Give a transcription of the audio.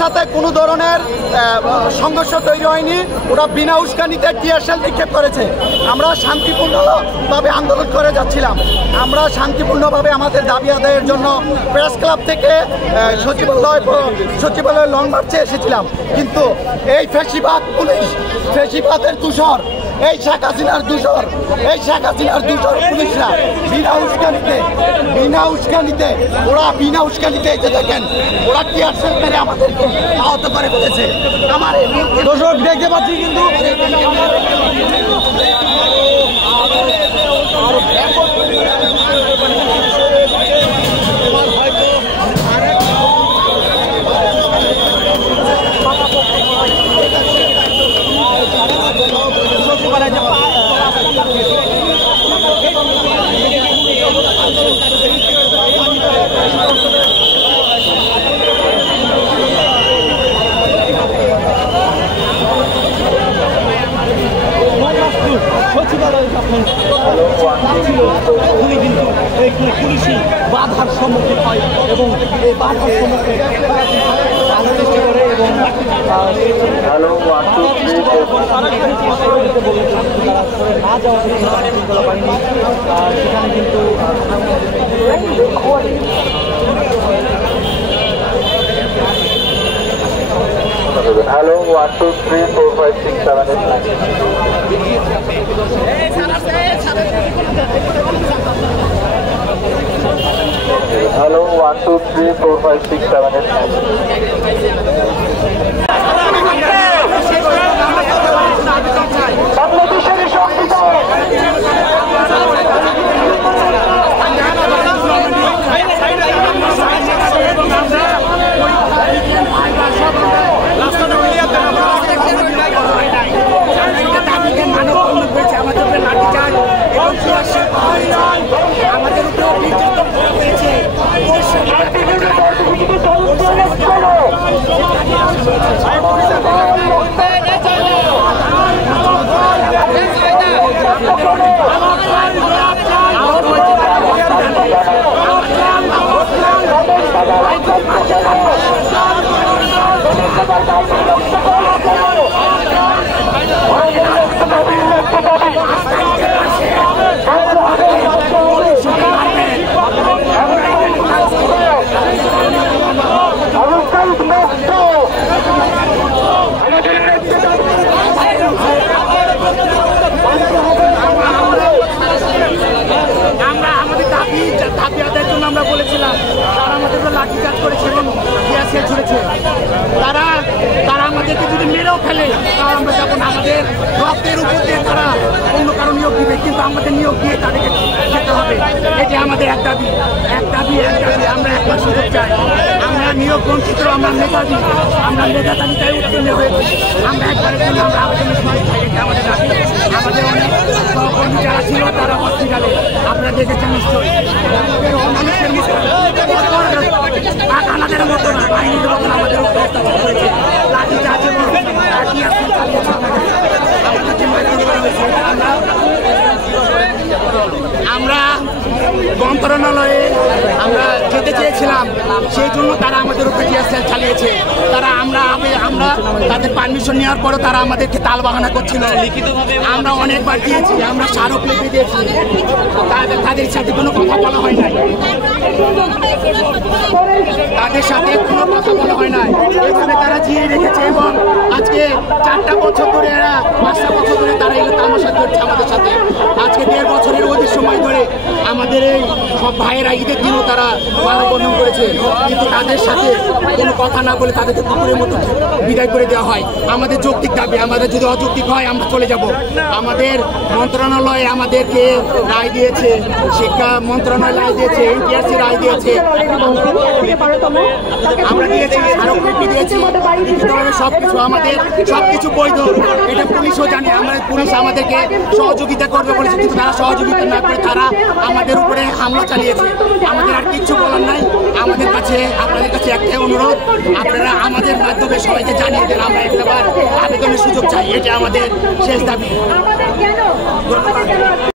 সাথে কোনো ধরনের সংঘর্ষ তৈরি হয়নি। ওরা বিনা উস্কানিতে টিয়ার শেল নিক্ষেপ করেছে। আমরা শান্তিপূর্ণভাবে আন্দোলন করে যাচ্ছিলাম। আমরা শান্তিপূর্ণভাবে আমাদের দাবি আদায়ের জন্য প্রেস ক্লাব থেকে সচিবালয় লং মার্চে এসেছিলাম, কিন্তু এই ফ্যাসিবাদ পুলিশ, ফ্যাসিবাদের দূষর, এই শেখ হাসিনার দূষর পুলিশরা বিনা উস্কানিতে যে দেখেন ওরা টিয়ার শেল মেরে আমাদেরকে আহত করে ফেলেছে। আমার দর্শক দেখতে পাচ্ছি কিন্তু পুলিশই বাধার সম্মুখীন হয় এবং এই বাধার সম্মুখীন বাধা সৃষ্টি করে এবং না যাওয়ার পারেনি। সেখানে কিন্তু হ্যালো 1 2 3 4 5 6 7 8 9 হ্যালো 1 2 3 4 5 6 7 8 9 বাংলাদেশের সংবিধান আমাদের উপরে নির্যাতন হয়েছে। আমরা বলেছিলাম তারা আমাদের লাঠিচার্জ করেছে এবং গ্যাসে ছুড়েছে। তারা আমাদেরকে যদি মেরেও ফেলে তারা আমরা যখন আমাদের রক্তের উপর দিয়ে তারা অন্য কারো নিয়োগ দিবে, কিন্তু আমাদের নিয়োগ দিয়ে তাদেরকে যেতে হবে। এটি আমাদের এক দাবি। আমরা একবার সুযোগ চাই। আমরা নিয়োগ বঞ্চিত, আমরা মেধাবী, আমরা মেধা তালিকায় উত্তীর্ণ হয়েছি। আমরা একবারের জন্য আমরা আবেদনের সময় চাই। এটা আমাদের দাবি। আমাদের অনেক সহকর্মী যারা ছিল তারা হসপিটালে, আপনারা দেখেছেন নিশ্চয়ই। মানুষের মতো আমাদের মতো না, বাহিনীর মতো আমাদের উপস্থাপন করেছে। লাঠিচার্জ এবং আমরা মন্ত্রণালয়ে আমরা যেতে চেয়েছিলাম, সেই জন্য তারা আমাদের উপরে টিয়ার শেল চালিয়েছে। আমরা তাদের পারমিশন নেওয়ার পরও তারা আমাদেরকে তালবাহানা করছিল। আমরা অনেকবার দিয়েছি, আমরা স্মারকলিপি দিয়েছি, তাদের সাথে কোনো কথা বলা হয় নাই। এভাবে তারা জিয়ে রেখেছে এবং আজকে 4টা বছর ধরে 5টা বছর ধরে তারা এগুলো তামাশা করছে আমাদের সাথে। আজকে 1.5 বছরের অধিক সময় ধরে আমাদের এই সব ভাইয়েরা ঈদের দিনও তারা মানববন্ধন করেছে, কিন্তু তাদের সাথে কোনো কথা না বলে তাদেরকে কুকুরের মতো বিদায় করে দেওয়া হয়। আমাদের যৌক্তিক দাবি, আমাদের যদি অযৌক্তিক হয় আমরা চলে যাব। আমাদের মন্ত্রণালয় আমাদেরকে রায় দিয়েছে, শিক্ষা মন্ত্রণালয় রায় দিয়েছে, এনটিআরসি রায় দিয়েছে, আমরা দিয়েছি, স্মারকলিপি দিয়েছি, লিখিতভাবে সবকিছু বৈধ। এটা পুলিশও জানে। পুলিশ আমাদেরকে সহযোগিতা করবে বলেছে, কিন্তু তারা সহযোগিতা না করে তারা আমাদের উপরে হামলা চালিয়েছে। আমাদের আর কিচ্ছু বলার নাই। আপনাদের কাছে একটাই অনুরোধ, আপনারা আমাদের মাধ্যমে সবাইকে জানিয়ে দেন আমরা একটাবার আবেদনের সুযোগ চাই। এটা আমাদের শেষ দাবি। ধন্যবাদ।